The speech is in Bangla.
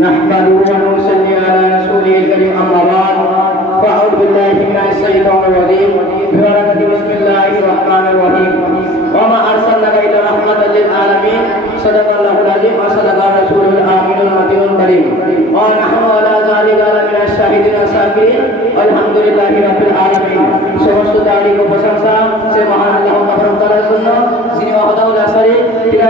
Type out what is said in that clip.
نحمده ونصلي على رسوله الكريم أما بعد فأعوذ بالله من الشيطان الرجيم بسم الله الرحمن الرحيم وما أرسلناك إلا رحمة للعالمين صدق الله العظيم وصدق رسوله الأمين المتين الكريم ونحن على ذلك من الشاهدين الشاكرين والحمد لله رب العالمين সমস্ত দাঁড়ি ও প্রশংসা সে মহান আল্লাহ তাআলার জন্য যিনি ওয়াহদাহুল লা শারীকা